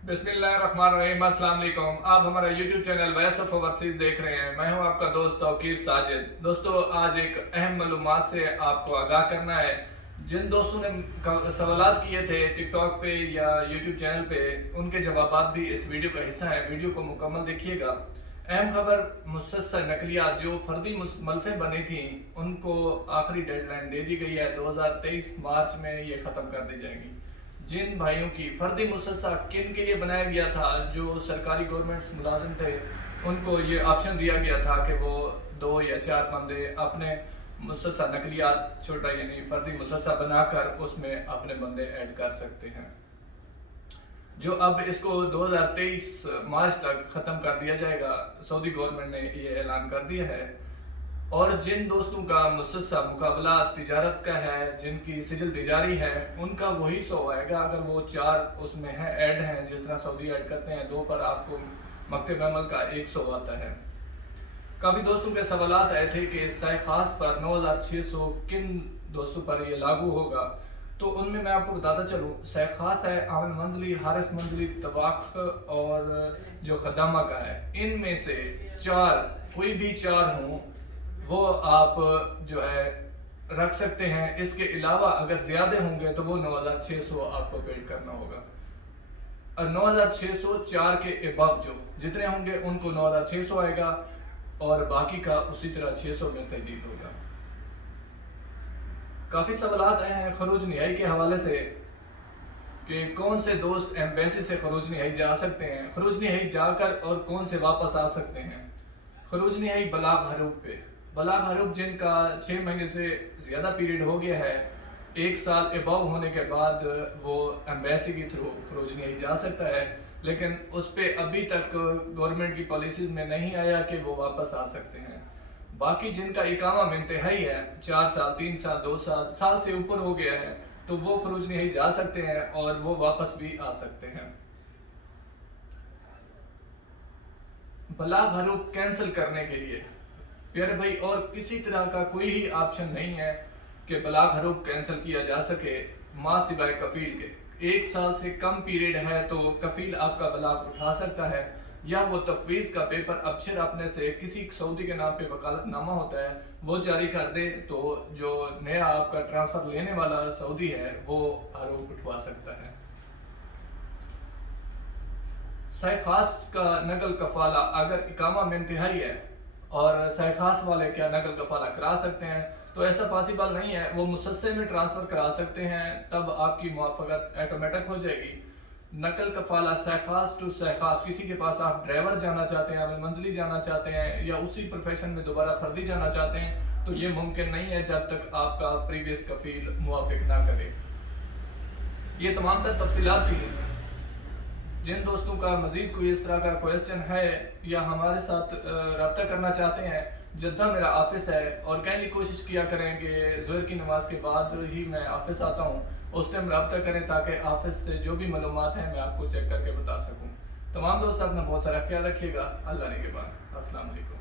बिस्मिल्लाहिर्रहमानिर्रहीम। अस्सलाम वालेकुम। आप हमारा YouTube channel voice of overseas देख रहे हैं। मैं हूं आपका दोस्त तौकीर साजिद। दोस्तों, आज एक अहम मालूमात से आपको आगाह करना है। जिन दोस्तों ने सवालात किए थे टिकटॉक पे या यूट्यूब चैनल पे, उनके जवाबात भी इस वीडियो का हिस्सा है। वीडियो को मुकम्मल देखिएगा। अहम खबर, मुसलसल नकलियात जो फर्दी मलफे बनी थी, उनको आखिरी डेडलाइन दे दी गई है। 2023 मार्च में ये ख़त्म कर दी जाएंगी। जिन भाइयों की फर्दी मुसस्सा किन के लिए बनाया गया था, जो सरकारी गवर्नमेंट्स मुलाजिम थे, उनको ये ऑप्शन दिया गया था कि वो 2 या 4 बंदे अपने मुसस्सा नकलियात छोटा यानी फर्दी मुसस्सा बनाकर उसमें अपने बंदे ऐड कर सकते हैं। जो अब इसको 2023 मार्च तक ख़त्म कर दिया जाएगा, सऊदी गवर्नमेंट ने ये ऐलान कर दिया है। और जिन दोस्तों का मुसस्सा मुकाबला तिजारत का है, जिनकी सिजिल तिजारी है, उनका वही 100 आएगा। अगर वो 4 उसमें है ऐड हैं, जिस तरह सऊदी ऐड करते हैं 2 पर आपको मकतब अमल का 100 आता है। काफ़ी दोस्तों के सवालात आए थे कि सह खास पर 9600 किन दोस्तों पर ये लागू होगा। तो उनमें मैं आपको बताता चलूँ, सह खास है आमल मंजली, हारिस मंजली, तबाख और जो खदामा का है। इनमें से 4, कोई भी 4 हों, वो आप जो है रख सकते हैं। इसके अलावा अगर ज़्यादा होंगे तो वो 9600 आपको पेड करना होगा। और 9604 के अबव जो जितने होंगे उनको 9600 आएगा और बाकी का उसी तरह 600 में तजदीद होगा। काफ़ी सवालात आए हैं खरूज निहाई के हवाले से कि कौन से दोस्त एम्बेसी से खरूज निहाई जा सकते हैं, खरूज निहाई जाकर और कौन से वापस आ सकते हैं। खरूज निहाई बलाग हरूब पे, बलाग हरूब जिनका 6 महीने से ज़्यादा पीरियड हो गया है, 1 साल अबव होने के बाद वो एम्बेसी के थ्रू खरूज निहाई जा सकता है। लेकिन उस पर अभी तक गवर्नमेंट की पॉलिसीज़ में नहीं आया कि वो वापस आ सकते हैं। बाकी जिनका इकामा में इंतहाई है, 4 साल, 3 साल, 2 साल से ऊपर हो गया है, तो वो खरूज निहाई जा सकते हैं और वो वापस भी आ सकते हैं। बलाग हरूब कैंसिल करने के लिए प्यारे भाई और किसी तरह का कोई ही ऑप्शन नहीं है कि बलाग हरूब कैंसिल किया जा सके, माँ सिवाय कफील के। 1 साल से कम पीरियड है तो कफील आपका बलाग उठा सकता है, या वो तफवीज़ का पेपर अबशर अपने से किसी सऊदी के नाम पे वकालतनामा होता है वो जारी कर दे, तो जो नया आपका ट्रांसफ़र लेने वाला सऊदी है वो हरूब उठवा सकता है। सह खास का नकल कफाला, अगर इकामा में इंतहाई है और सह खास वाले क्या नकल कफाला करा सकते हैं, तो ऐसा पॉसिबल नहीं है। वो मुसस्से में ट्रांसफ़र करा सकते हैं, तब आपकी मुआफ़क़त ऑटोमेटिक हो जाएगी। नकल कफाला सह खास टू सह खास, किसी के पास आप ड्राइवर जाना चाहते हैं, अमल मंजली जाना चाहते हैं, या उसी प्रोफेशन में दोबारा फर्दी जाना चाहते हैं, तो ये मुमकिन नहीं है जब तक आपका प्रीवियस कफील मुआफ़िक ना करे। ये तमाम तर तफसीलात थी। जिन दोस्तों का मज़ीद कोई इस तरह का क्वेश्चन है या हमारे साथ रब्ता करना चाहते हैं, जद्दा मेरा ऑफिस है, और काइंडली कोशिश किया करें कि ज़ोहर की नमाज के बाद ही मैं ऑफिस आता हूँ, उस टाइम रब्ता करें ताकि ऑफिस से जो भी मालूमात हैं मैं आपको चेक करके बता सकूँ। तमाम दोस्त अपना बहुत सारा ख्याल रखिएगा। अल्लाह ने के बाद। अस्सलाम वालेकुम।